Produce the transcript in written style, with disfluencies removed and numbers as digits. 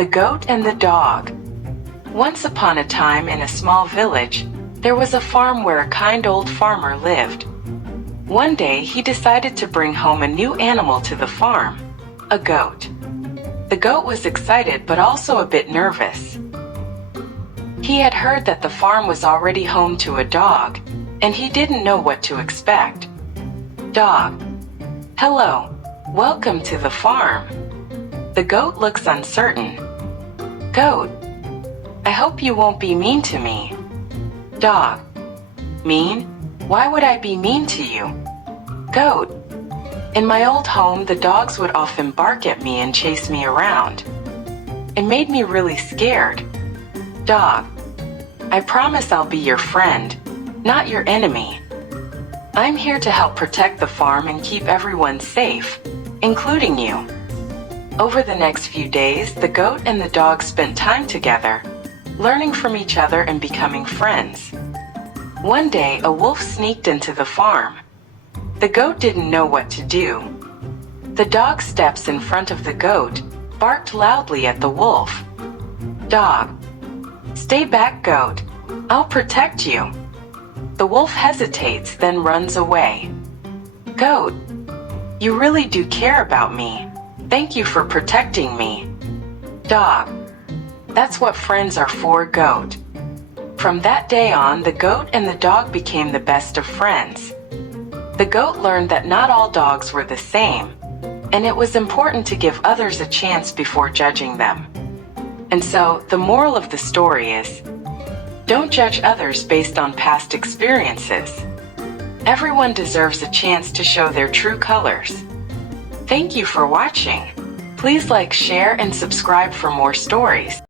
The Goat and the Dog. Once upon a time in a small village, there was a farm where a kind old farmer lived. One day he decided to bring home a new animal to the farm, a goat. The goat was excited but also a bit nervous. He had heard that the farm was already home to a dog, and he didn't know what to expect. Dog. Hello. Welcome to the farm. The goat looks uncertain. Goat. I hope you won't be mean to me. Dog. Mean? Why would I be mean to you? Goat. In my old home, the dogs would often bark at me and chase me around. It made me really scared. Dog. I promise I'll be your friend, not your enemy. I'm here to help protect the farm and keep everyone safe, including you. Over the next few days, the goat and the dog spent time together, learning from each other and becoming friends. One day, a wolf sneaked into the farm. The goat didn't know what to do. The dog steps in front of the goat, barked loudly at the wolf. Dog. Stay back, goat. I'll protect you. The wolf hesitates, then runs away. Goat. You really do care about me. Thank you for protecting me. Dog. That's what friends are for, goat. From that day on, the goat and the dog became the best of friends. The goat learned that not all dogs were the same, and it was important to give others a chance before judging them. And so, the moral of the story is, don't judge others based on past experiences. Everyone deserves a chance to show their true colors. Thank you for watching. Please like, share, and subscribe for more stories.